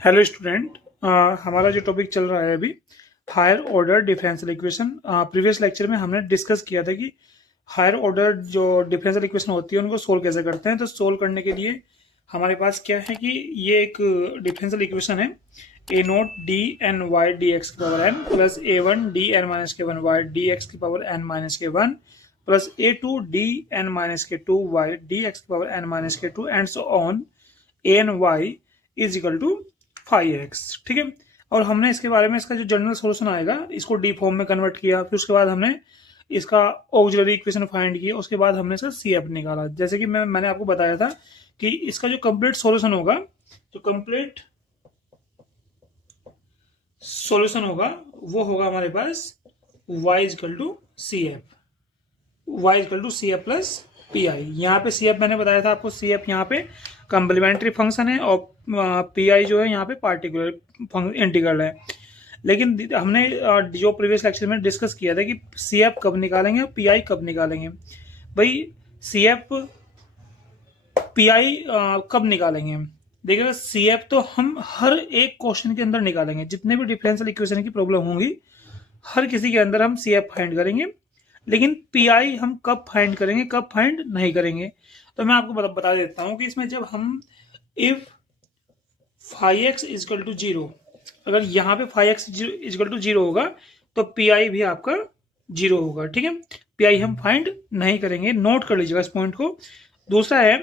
Hello student. हमारा जो topic चल रहा है अभी higher order differential equation. Previous lecture में हमने डिस्कस किया था कि हायर ऑर्डर जो डिफरेंशियल इक्वेशन होती है उनको सोल्व कैसे करते हैं। तो सोल्व करने के लिए हमारे पास क्या है कि ये एक डिफरेंशियल इक्वेशन है, A nought D N Y D X की power N plus A one D N minus K one Y D X की power N minus K one plus A two D N minus K two Y D X की power N minus K two and so on A N Y is equal to 5x। ठीक है। और हमने इसके बारे में इसका जो जनरल सॉल्यूशन आएगा इसको डी फॉर्म में कन्वर्ट किया, फिर उसके बाद हमने इसका ऑक्सिलरी इक्वेशन फाइंड किया, उसके बाद हमने इसका CF निकाला। जैसे कि मैंने आपको बताया था कि इसका जो कंप्लीट सॉल्यूशन होगा, जो कंप्लीट सॉल्यूशन होगा वो होगा हमारे पास y equal to C F plus P I. यहाँ पे CF मैंने बताया था आपको, CF यहाँ पे कम्प्लीमेंट्री फंक्शन है और PI जो है यहाँ पे पार्टिकुलर इंटीग्रल है। लेकिन हमने जो प्रीवियस लेक्चर में डिस्कस किया था कि CF कब निकालेंगे और PI कब निकालेंगे। भाई CF PI कब निकालेंगे? देखिएगा, CF तो हम हर एक क्वेश्चन के अंदर निकालेंगे, जितने भी डिफरेंशियल इक्वेशन की प्रॉब्लम होंगी हर किसी के अंदर हम CF फाइंड करेंगे। लेकिन PI हम कब फाइंड करेंगे, कब फाइंड नहीं करेंगे, तो मैं आपको बता देता हूं कि इसमें जब हम इफ 5x इजकल टू 0, अगर यहाँ पे 5x इजकल टू 0 होगा तो PI भी आपका 0 होगा। ठीक है। PI हम फाइंड नहीं करेंगे, नोट कर लीजिएगा इस पॉइंट को। दूसरा है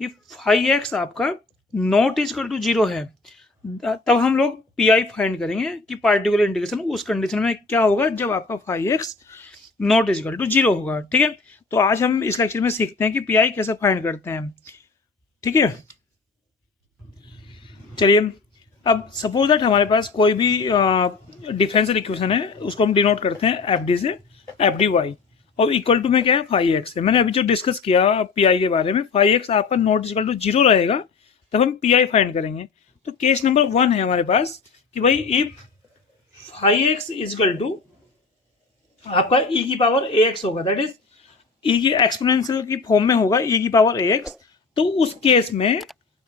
कि 5x आपका नॉट इजकल टू 0 है, तब हम लोग PI फाइंड करेंगे कि पार्टिकुलर इंटीग्रेशन उस कंडीशन में क्या होगा जब आपका 5x नॉट इजकल टू 0 होगा। ठीक है। तो आज हम इस लेक्चर में सीखते हैं कि PI कैसे फाइंड करते हैं। ठीक है। चलिए, अब सपोज दैट हमारे पास कोई भी डिफरेंशियल इक्वेशन है, उसको हम डिनोट करते हैं FD से, FDY, और इक्वल टू में क्या है 5x है। मैंने अभी जो डिस्कस किया PI के बारे में, 5x आपका नॉट इक्वल टू 0 रहेगा तब हम PI फाइंड करेंगे। तो केस नंबर 1 है हमारे पास कि भाई इफ 5x इजकल टू आपका e की पावर ax होगा, दैट इज e की एक्सपोनेंशियल की फॉर्म में होगा e की पावर ax। तो उस केस में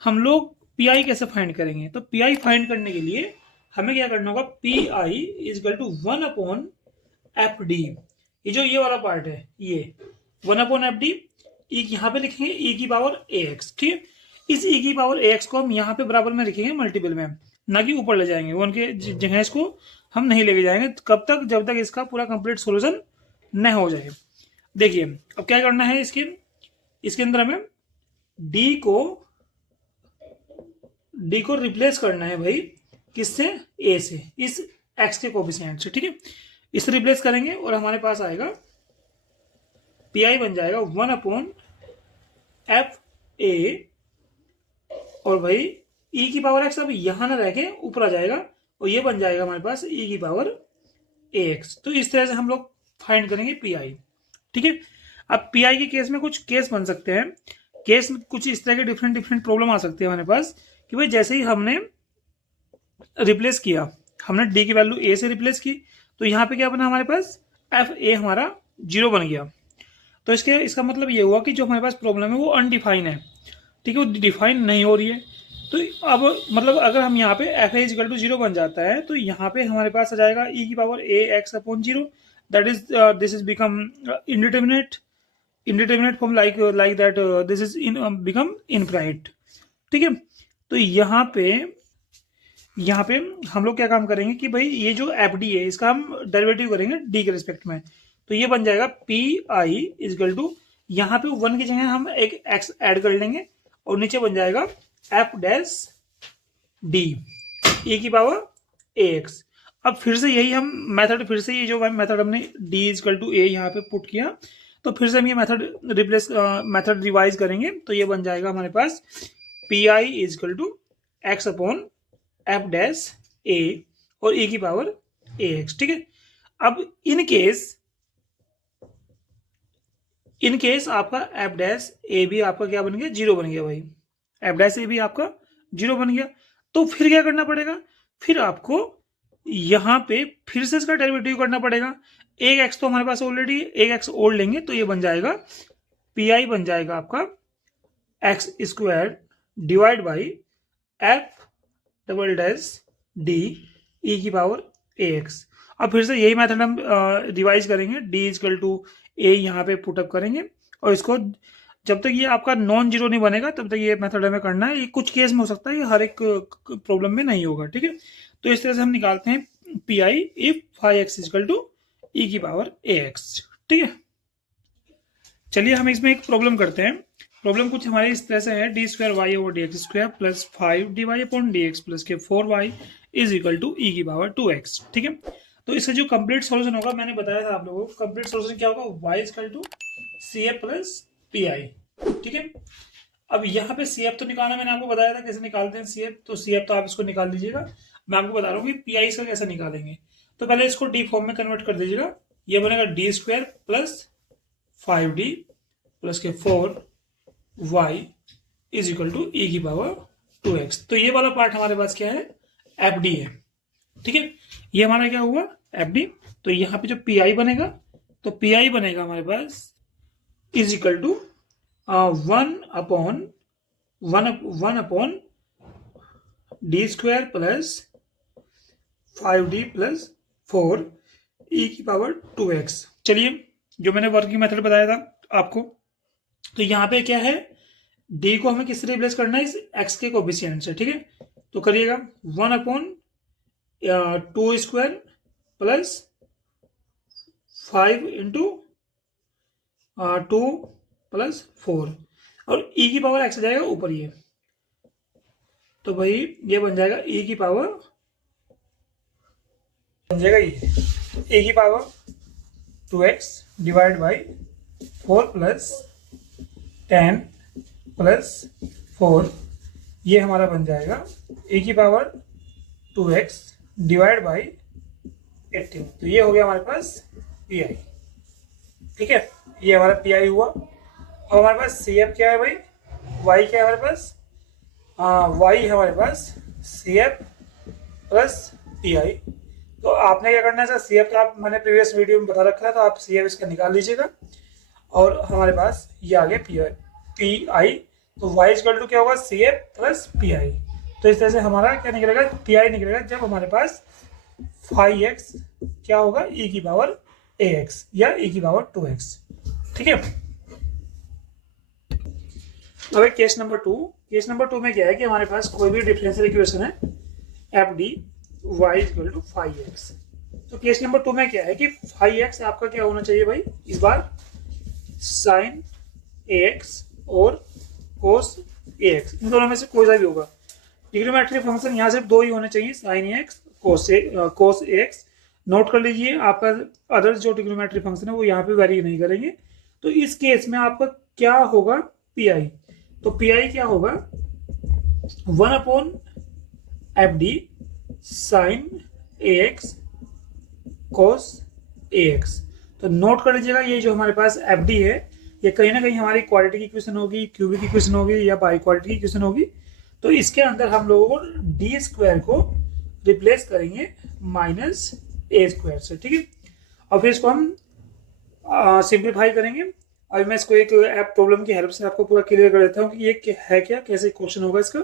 हम लोग PI कैसे फाइंड करेंगे? तो PI फाइंड करने के लिए हमें क्या करना होगा, PI equal to 1 upon FD। ये वाला पार्ट है, ये 1 अपॉन FD, यहाँ पे लिखेंगे e की पावर ax। ठीक है। इस e की पावर ax को हम यहाँ पे बराबर में लिखेंगे मल्टीपल में, ना कि ऊपर ले जाएंगे, उनके जगह इसको हम नहीं लेके जाएंगे। कब तक? जब तक इसका पूरा कंप्लीट सॉल्यूशन न हो जाए। देखिए अब क्या करना है, इसके अंदर हमें d को रिप्लेस करना है भाई, किससे? a से, इस x के कोफिशिएंट से। ठीक है। इसे रिप्लेस करेंगे और हमारे पास आएगा PI बन जाएगा 1 अपॉन FA, और भाई e की पावर x अब यहां ना रह के ऊपर आ जाएगा और ये बन जाएगा हमारे पास e की पावर ax। तो इस तरह से हम लोग फाइंड करेंगे PI। ठीक है। अब PI के केस में कुछ केस बन सकते हैं, केस कुछ इस तरह के डिफरेंट प्रॉब्लम आ सकती है हमारे पास कि भाई जैसे ही हमने रिप्लेस किया, हमने d की वैल्यू a से रिप्लेस की, तो यहाँ पे क्या बना हमारे पास, FA हमारा 0 बन गया। तो इसका मतलब ये हुआ कि जो हमारे पास प्रॉब्लम है वो अनडिफाइन है। ठीक है, वो डिफाइन नहीं हो रही है। तो अब मतलब अगर हम यहाँ पे FA इक्वल टू 0 बन जाता है तो यहाँ पे हमारे पास आ जाएगा e की power ax upon 0, that is this is become indeterminate form like that, this is become infinite. ठीक है। तो यहाँ पे हम लोग क्या काम करेंगे कि भाई ये जो FD है इसका हम डेरिवेटिव करेंगे d के रिस्पेक्ट में। तो ये बन जाएगा PI इजकल टू, यहाँ पे 1 की जगह हम एक x ऐड कर लेंगे और नीचे बन जाएगा F डैश D e की पावर ax। अब फिर से यही हम मेथड, फिर से ये जो मेथड हमने d इजकल टू a यहाँ पे पुट किया, तो फिर से हम ये मेथड रिवाइज करेंगे। तो ये बन जाएगा हमारे पास PI equal to x upon F dash a और e की पावर ax। ठीक है। अब इन केस आपका F डैश a भी आपका क्या बन गया, 0 बन गया भाई, F डैश a भी आपका 0 बन गया। तो फिर क्या करना पड़ेगा, फिर आपको यहाँ पे फिर से इसका डेरिवेटिव करना पड़ेगा। एक x तो हमारे पास ऑलरेडी, एक x और लेंगे तो ये बन जाएगा PI बन जाएगा आपका x square divide by F double dash D E की पावर ए एक्स। अब फिर से यही मेथड हम रिवाइज करेंगे, डी इजकल टू ए यहाँ पे पुटअप करेंगे, और इसको जब तक ये आपका नॉन जीरो नहीं बनेगा तब तक ये मेथड हमें करना है। ये कुछ केस में हो सकता है, ये हर एक प्रॉब्लम में नहीं होगा, ठीक है। तो इस तरह से हम निकालते हैं P I if five X is equal to E की पावर ए एक्स, ठीक है। चलिए हम इसमें एक प्रॉब्लम करते हैं। प्रॉब्लम कुछ हमारे इस तरह से है, D square Y over D X square plus 5 dy upon D X plus के 4y is equal to E की पावर 2x, ठीक है। तो इसका जो कंप्लीट सॉल्यूशन होगा, मैंने बताया था आप लोगों को, कंप्लीट सॉल्यूशन क्या होगा, y equal to C F plus P I, ठीक है। अब यहाँ पे सी एफ तो निकालना मैंने आपको बताया था कैसे निकालते हैं सी एफ, तो सी एफ तो आप इसको निकाल लीजिएगा। मैं आपको बता रहा हूँ कि पी आई इसका कैसे निकालेंगे। तो पहले इसको डी फॉर्म में कन्वर्ट कर दीजिएगा। ये बनेगा D square plus 5d plus के 4y is equal to E की पावर 2x। तो ये वाला पार्ट हमारे पास क्या है, एफ डी है, ठीक है। ये हमारा क्या हुआ, एफ डी। तो यहाँ पे जो पी आई बनेगा, तो पी आई बनेगा हमारे पास is equal to 1 upon D square plus 5d plus 4 E की पावर 2x। चलिए, जो मैंने वर्किंग मेथड बताया था आपको, तो यहाँ पे क्या है, d को हमें किससे रिप्लेस करना है, इस x के कोफिशिएंट से, ठीक है। तो करिएगा 1 upon 2 square plus 5 into 2 plus 4, और e की पावर x आ जाएगा ऊपर ये। तो भाई ये बन जाएगा e की पावर, बन जाएगा ये e की power 2x divide by 4 plus 10 plus 4, ये हमारा बन जाएगा e की पावर 2x डिवाइड बाई 18। तो ये हो गया हमारे पास पी आई, ठीक है। ये हमारा पी आई हुआ। और हमारे पास सी एफ क्या है भाई, y क्या है हमारे पास, y है हमारे पास C F plus P I. तो आपने क्या करना है सर, सी एफ तो आप मैंने प्रीवियस वीडियो में बता रखा है, तो आप सी एफ इसका निकाल लीजिएगा। और हमारे पास ये आ गया पी आई। तो y इक्वल टू क्या होगा, C F plus P I. तो इस तरह से हमारा क्या निकलेगा, पी आई निकलेगा जब हमारे पास 5x क्या होगा, e की पावर ax या e की पावर 2x, ठीक है। अब केस नंबर 2। केस नंबर 2 में क्या है कि हमारे पास कोई भी डिफरेंशियल इक्वेशन है F D y equal to 5x। तो केस नंबर 2 में क्या है कि 5x आपका क्या होना चाहिए भाई, इस बार साइन ax और कोस ax, इन दोनों में से कोई सा भी होगा। ट्रिग्नोमेट्रिक फंक्शन यहाँ सिर्फ दो ही होने चाहिए, साइन ax कोस ax। नोट कर लीजिए, आपका अदर्स जो ट्रिग्नोमेट्रिक फंक्शन है वो यहाँ पे वैरी नहीं करेंगे। तो इस केस में आपका क्या होगा, पी आई। तो पी आई क्या होगा, 1 अपॉन एफ डी साइन ए एक्स कोस ए एक्स। तो नोट कर लीजिएगा, ये जो हमारे पास एफ डी है, ये कहीं ना कहीं हमारी क्वाड्रेटिक इक्वेशन होगी, क्यूबिक इक्वेशन होगी या बाई क्वाड्रेटिक इक्वेशन होगी। तो इसके अंदर हम लोगों को डी स्क्वायर को रिप्लेस करेंगे माइनस ए स्क्वायर से, ठीक है। और फिर इसको हम सिंप्लीफाई करेंगे। अभी मैं इसको एक ऐप प्रॉब्लम की हेल्प से आपको पूरा क्लियर कर देता हूँ कि ये है क्या, कैसे क्वेश्चन होगा इसका।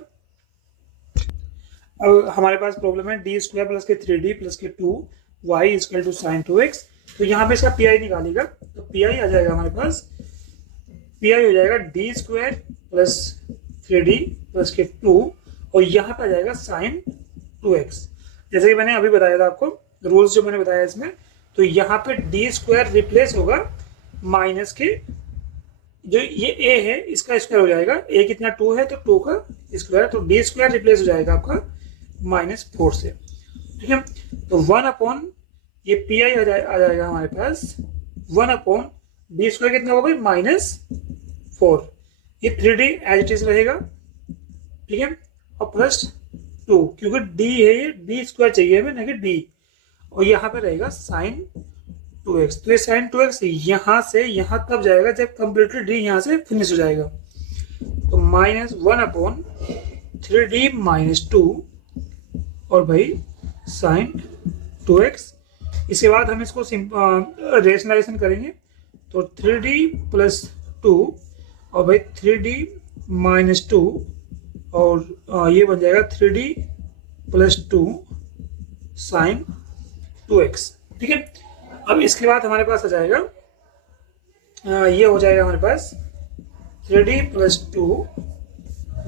अब हमारे पास प्रॉब्लम है डी स्क्वायर प्लस के 3d प्लस के 2y equal to sign 2x। तो यहाँ पे इसका पी आई निकालेगा। तो पी आई आ जाएगा हमारे पास, पी आई हो जाएगा D square plus 3d plus के 2, और यहाँ पे आ जाएगा साइन 2x। जैसे कि मैंने अभी बताया था आपको, रूल्स जो मैंने बताया इसमें, तो यहाँ पे डी स्क्वायर रिप्लेस होगा माइनस के, जो ये a है इसका स्क्वायर हो जाएगा, a कितना 2 है तो 2 का स्क्वायर, तो डी स्क्वायर रिप्लेस हो जाएगा आपका -4 से, ठीक है। तो 1 अपॉन ये पी आई आ जाएगा हमारे पास 1 अपॉन डी स्क्वायर कितना होगा -4, ये 3d एज इट इज रहेगा, ठीक है। और प्लस 2, क्योंकि d है ये, डी स्क्वायर चाहिए हमें, नहीं डी, और यहाँ पे रहेगा साइन 2x। तो ये साइन 2x यहाँ से यहाँ तब जाएगा जब कंप्लीटली d यहाँ से फिनिश हो जाएगा। तो -1 अपॉन 3d -2 और भाई साइन 2x। इसके बाद हम इसको रेशनलाइजेशन करेंगे, तो 3d प्लस 2 और भाई 3d -2, और ये बन जाएगा 3d प्लस 2 साइन 2x। ठीक है, अब इसके बाद हमारे पास आ जाएगा ये हो जाएगा हमारे पास 3d प्लस 2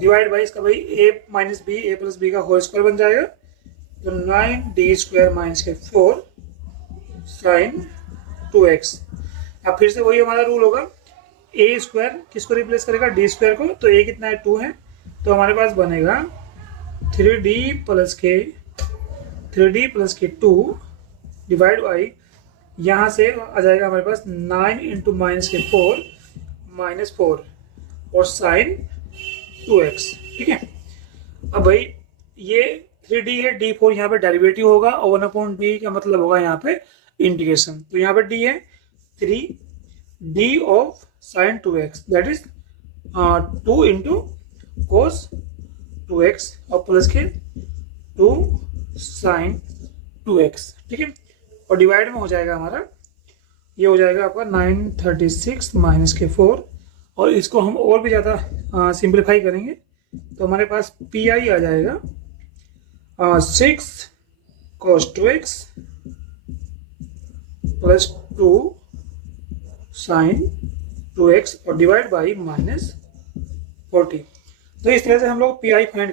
डिवाइड बाई इसका भाई a minus B A plus B का होल स्क्वायर बन जाएगा, तो 9d स्क्वायर माइनस के 4 साइन 2x। अब फिर से वही हमारा रूल होगा, ए स्क्वायर किसको रिप्लेस करेगा, डी स्क्वायर को, तो ए कितना है 2 है, तो हमारे पास बनेगा 3d प्लस के 2 डिवाइड बाई यहाँ से आ जाएगा हमारे पास 9 इंटू माइनस के 4 माइनस 4 और साइन 2x। ठीक है, अब भाई ये 3d है, d4 यहाँ पे डेरिवेटिव होगा और 1/d का मतलब होगा यहाँ पे इंटीग्रेशन, तो यहाँ पे d है 3d of sine 2x that is 2 into cos 2x और प्लस के 2 साइन 2x। ठीक है, और डिवाइड में हो जाएगा हमारा, ये हो जाएगा आपका 936 माइनस के 4, और इसको हम और भी ज़्यादा सिंप्लीफाई करेंगे तो हमारे पास पी आई आ जाएगा 6 cos 2x plus 2 sign 2x और डिवाइड बाई माइनस 40। तो इस तरह से हम लोग पी आई फाइंड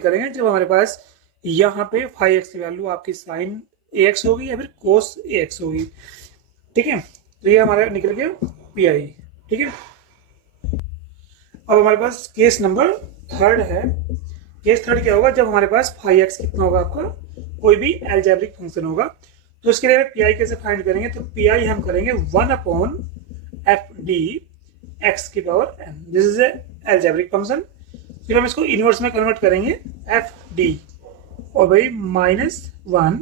करेंगे जब हमारे पास यहाँ पे 5x की वैल्यू आपकी साइन ax होगी या फिर कोस ax होगी। ठीक है, तो ये हमारा निकल गया पी आई। ठीक है, अब हमारे पास केस नंबर 3 है। केस 3 क्या होगा, जब हमारे पास 5x कितना होगा आपका, कोई भी एल्जेब्रिक फंक्शन होगा, तो इसके लिए पी आई कैसे फाइंड करेंगे, तो पी आई हम करेंगे 1/fd x की power n, this is algebraic function. फिर हम इसको इनवर्स में कन्वर्ट करेंगे fd और भाई -1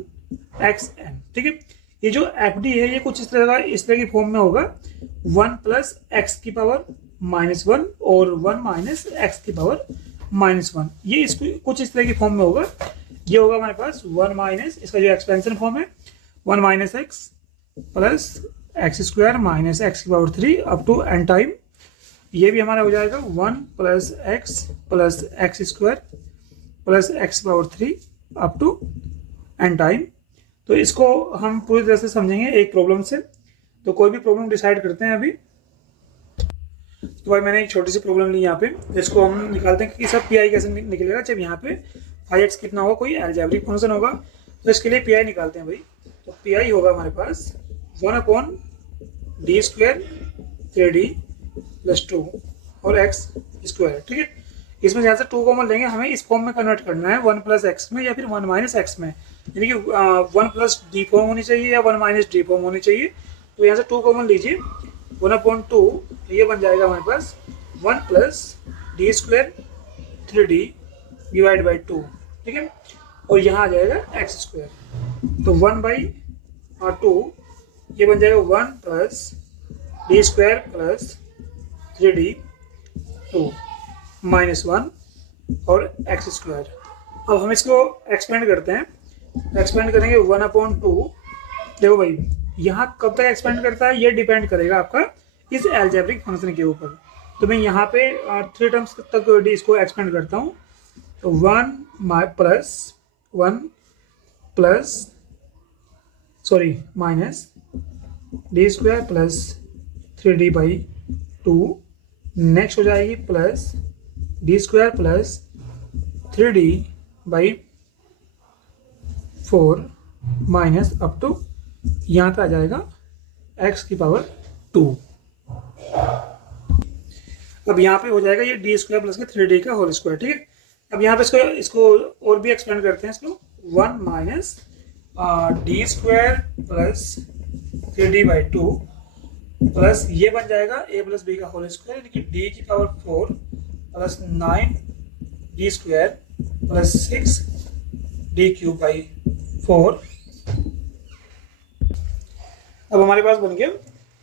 xn। ठीक है, ये जो fd है ये कुछ इस तरह की फॉर्म में होगा 1 प्लस x की पावर -1 और 1 माइनस x की पावर -1, ये इसको कुछ इस तरह की फॉर्म में होगा। ये होगा हमारे पास 1 माइनस, इसका जो एक्सपेंशन फॉर्म है 1 minus x plus X square minus X की power 3 up to n time. ये भी हमारा हो जाएगा 1 plus X square plus X power 3 up to n time. तो इसको हम पूरी तरह से समझेंगे एक प्रॉब्लम से। तो कोई भी प्रॉब्लम डिसाइड करते हैं अभी, तो भाई मैंने एक छोटी सी प्रॉब्लम ली यहाँ पे, इसको हम निकालते हैं कि सब पी आई कैसे निकलेगा जब यहाँ पे 5x कितना होगा, कोई एल्जेब्रिक फंक्शन होगा। तो इसके लिए पी आई निकालते हैं भाई। तो पी आई होगा हमारे पास 1/d स्क्वायर 3d प्लस 2 और x स्क्वायर। ठीक है, इसमें जहाँ से 2 कॉमन लेंगे हमें इस फॉर्म में कन्वर्ट करना है 1 प्लस एक्स में या फिर 1 माइनस एक्स में, यानी कि 1 प्लस डी फॉर्म होनी चाहिए या 1 माइनस डी फॉर्म होनी चाहिए। तो यहाँ से 2 कॉमन लीजिए, 1/2 ये बन जाएगा हमारे पास 1 plus D square 3d divide by 2। ठीक है, और यहाँ आ जाएगा एक्स स्क्वायर, तो 1/2 ये बन जाएगा 1 plus D square plus 3d 2 minus 1 और एक्स स्क्वायर। अब हम इसको एक्सपेंड करते हैं, एक्सपेंड करेंगे 1/2। देखो भाई यहाँ कब तक एक्सपेंड करता है ये डिपेंड करेगा आपका इस एल्जेब्रिक फंक्शन के ऊपर। तो मैं यहाँ पे 3 टर्म्स तक इसको एक्सपेंड करता हूँ, तो 1 minus D square plus 3d by 2, next हो जाएगी plus D square plus 3d by 4 minus up to यहाँ पे आ जाएगा x की पावर 2। अब यहाँ पे हो जाएगा ये डी स्क्वायर प्लस के 3d का होल स्क्वायर। ठीक है, अब यहाँ पे इसको और भी एक्सपेंड करते हैं इसको 1 minus D square plus 3d by 2 plus ये बन जाएगा a प्लस बी का होल स्क्वायर, यानी कि d की power 4 plus 9d square plus 6d cube by 4। अब हमारे पास बन गया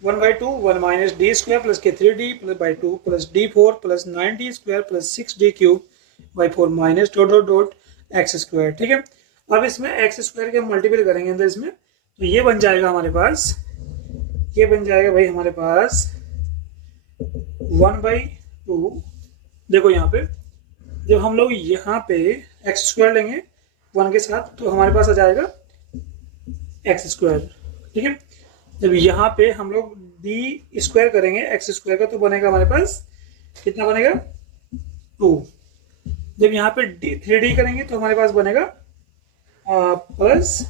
1/2 1 माइनस डी स्क्वायर प्लस के 3d plus by 2 plus d4 plus 9d square plus 6d cube by 4 minus dot dot dot x square. ठीक है, अब इसमें एक्स स्क्वायर के मल्टीपल करेंगे अंदर इसमें, तो ये बन जाएगा हमारे पास, ये बन जाएगा भाई हमारे पास 1/2। देखो यहाँ पे जब हम लोग यहाँ पे एक्स स्क्वायर लेंगे 1 के साथ, तो हमारे पास आ जाएगा एक्स स्क्वायर। ठीक है, जब यहाँ पे हम लोग डी स्क्वायर करेंगे एक्स स्क्वायर का तो बनेगा हमारे पास कितना बनेगा 2। जब यहाँ पे 3D करेंगे तो हमारे पास बनेगा प्लस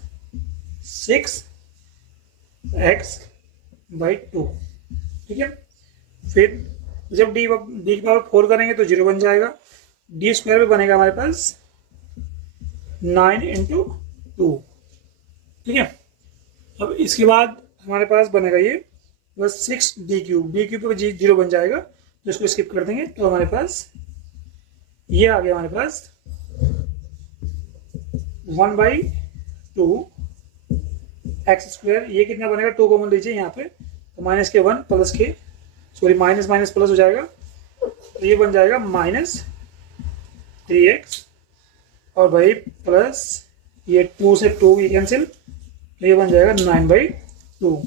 6x/2। ठीक है, फिर जब डी की पावर 4 करेंगे तो 0 बन जाएगा। डी स्क्वायर में बनेगा हमारे पास 9 × 2। ठीक है, अब इसके बाद हमारे पास बनेगा ये बस 6d³ पे 0 बन जाएगा तो इसको स्किप कर देंगे तो हमारे पास ये आ गया हमारे पास 1/2 एक्स स्क्वायर। ये कितना बनेगा 2 कॉमन लीजिए यहाँ पे तो माइनस के 1 प्लस के माइनस माइनस प्लस हो जाएगा तो ये बन जाएगा -3x और भाई प्लस ये 2 से 2 ये कैंसिल तो ये बन जाएगा 9/2। तो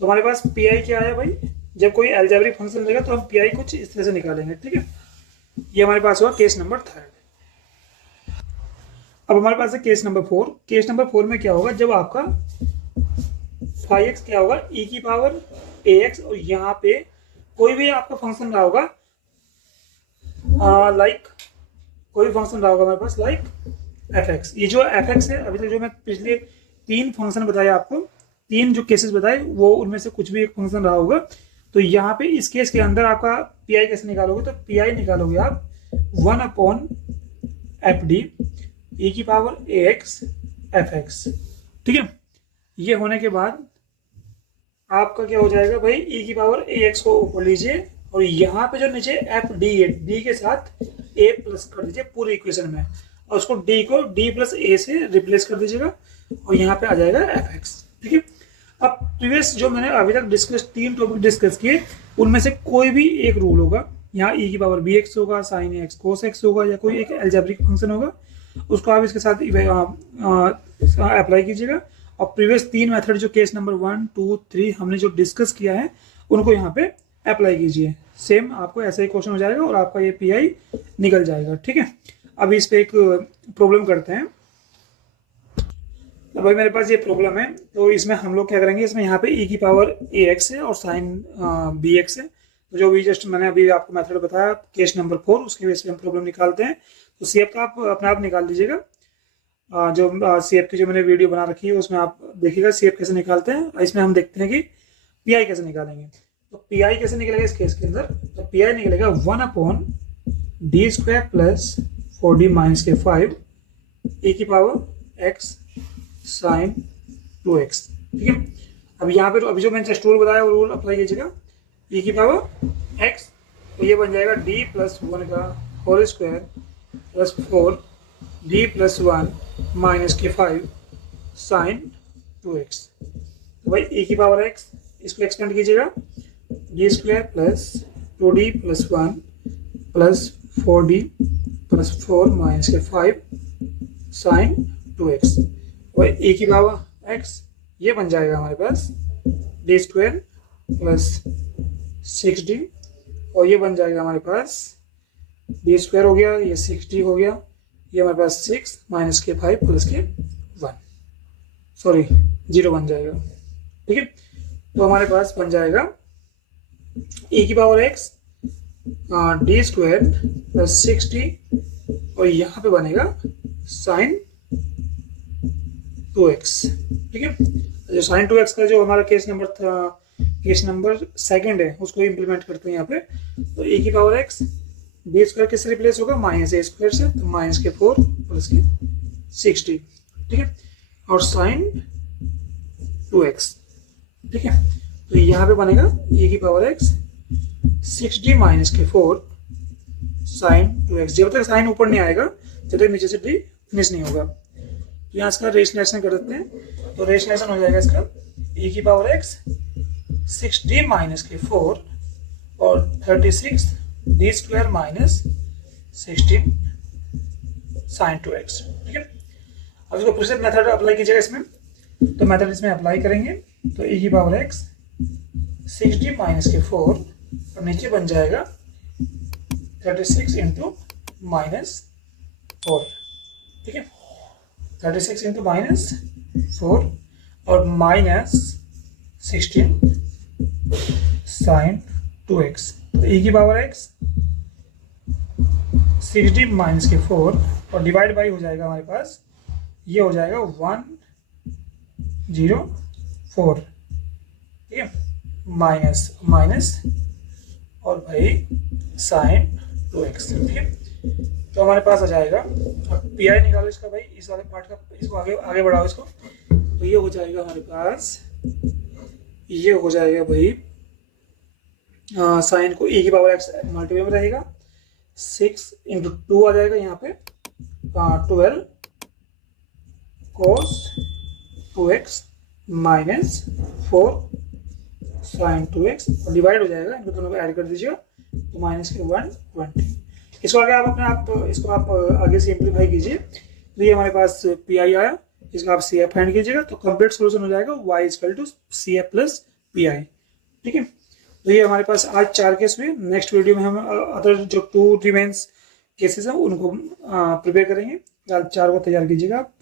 हमारे पास पी क्या है भाई, जब कोई अलजेब्रिक फंक्शन देगा तो हम पी कुछ इस तरह से निकालेंगे। ठीक है, ये हमारे पास हुआ केस नंबर 3। अब हमारे पास है केस नंबर 4। केस नंबर 4 में क्या होगा, जब आपका 5x क्या होगा e⁻ax और यहाँ पे कोई भी आपका फंक्शन रहा होगा लाइक कोई फंक्शन रहा होगा हमारे पास लाइक fx। ये जो fx है अभी तक जो मैं पिछले 3 फंक्शन बताए आपको, 3 जो केसेस बताए वो उनमें से कुछ भी एक फंक्शन रहा होगा तो यहाँ पे इस केस के अंदर आपका पी कैसे निकालोगे, तो पी निकालोगे आप 1/fd e⁻ax fx। ठीक है, ये होने के बाद आपका क्या हो जाएगा भाई e⁻ax को ऊपर लीजिए और यहाँ पे जो नीचे fd है d के साथ a प्लस कर दीजिए पूरी इक्वेशन में और उसको d को d + a से रिप्लेस कर दीजिएगा और यहाँ पे आ जाएगा fx। ठीक है, अब प्रीवियस जो मैंने अभी तक 3 टॉपिक डिस्कस किए उनमें से कोई भी एक रूल होगा, यहाँ e⁻bx होगा, sin x cos x होगा या कोई एक अलजेब्रिक फंक्शन होगा उसको आप इसके साथ अप्लाई कीजिएगा और प्रीवियस 3 मेथड जो केस नंबर 1, 2, 3 हमने जो डिस्कस किया है उनको यहाँ पे अप्लाई कीजिए। सेम आपको ऐसा ही क्वेश्चन हो जाएगा और आपका ये पीआई निकल जाएगा। ठीक है, अब इस पे एक प्रॉब्लम करते हैं। तो भाई मेरे पास ये प्रॉब्लम है तो इसमें हम लोग क्या करेंगे, इसमें यहाँ पे e⁻ax है और sin bx है। तो जो भी जस्ट मैंने अभी आपको मेथड बताया केस नंबर 4 उसके बेस पे हम प्रॉब्लम निकालते हैं। तो सीएफ का आप अपने आप निकाल लीजिएगा, जो सीएफ की जो मैंने वीडियो बना रखी है उसमें आप देखिएगा सीएफ कैसे निकालते हैं। इसमें हम देखते हैं कि पीआई कैसे निकालेंगे। तो पीआई कैसे निकलेगा इस केस के अंदर, तो पीआई निकलेगा 1/d² + 4d - के 5 e⁻x sin 2x। ठीक है, अब यहाँ पे अभी जो मैंने जस्ट रूल बताया वो रूल अप्लाई कीजिएगा e⁻x तो ये बन जाएगा d + 1 का होल स्क्वायर + 4d + 1 - के 5 sin 2x। तो भाई e⁻x इसको एक्सटेंड कीजिएगा d² + 2d + 1 + 4d + 4 - के 5 sin 2x। भाई e⁻x ये बन जाएगा हमारे पास d² + 6d और ये बन जाएगा हमारे पास d² हो गया, ये 6d हो गया, ये हमारे पास 6 - के 5 + के 1 0 बन जाएगा। ठीक है, तो हमारे पास बन जाएगा e⁻x d² + 6d और यहाँ पे बनेगा sin 2x। ठीक है, जो sin 2x का जो हमारा केस नंबर 2 है उसको इम्प्लीमेंट करते हैं यहाँ पे। तो e⁻x d² किससे रिप्लेस होगा -a² से, तो -के 4 + के 6d। ठीक है, और sin 2x। ठीक है, तो यहाँ पे बनेगा e⁻x 6d - के 4 sin 2x। जब तक साइन ऊपर नहीं आएगा जब तक नीचे से d फिनिश नहीं होगा। तो यहाँ इसका रेशनलाइजेशन कर देते हैं। तो रेशनलाइजेशन हो जाएगा इसका e⁻x 6d - के 4 और 36 d² - 16 sin 2x। ठीक है, अब इसको फिर से मेथड अप्लाई कीजिएगा इसमें। तो मेथड इसमें अप्लाई करेंगे तो e⁻x 6d - के 4 और नीचे बन जाएगा 36 × -4। ठीक है, 36 इंटू -4 और -16 साइन 2x, तो e की पावर x 60 माइनस के 4 और डिवाइड बाई हो जाएगा हमारे पास, ये हो जाएगा 104, ठीक है, माइनस माइनस और भाई साइन 2x, ठीक है। तो हमारे पास आ जाएगा, अब पी आई निकालो इसका भाई, इस वाले पार्ट का, इसको आगे आगे बढ़ाओ इसको, तो ये हो जाएगा हमारे पास, ये हो जाएगा भाई साइन को e की पावर x मल्टीपल में रहेगा, 6 इंटू 2 आ जाएगा यहाँ पे 12 cos 2x minus 4 sign 2x और डिवाइड हो जाएगा, इनको दोनों को ऐड कर दीजिएगा तो माइनस के 120। इसको आगे आप इसको आप आगे सिंप्लीफाई कीजिए, तो ये हमारे पास पी आई आया, इसको आप सी एफ फाइंड कीजिएगा तो कंप्लीट सोल्यूशन हो जाएगा y equal to C F plus P I, ठीक है। तो ये हमारे पास आज 4 केस हुए। नेक्स्ट वीडियो में हम अदर जो 2 रिमेन्स केसेस हैं उनको प्रिपेयर करेंगे। 4 को तैयार कीजिएगा आप।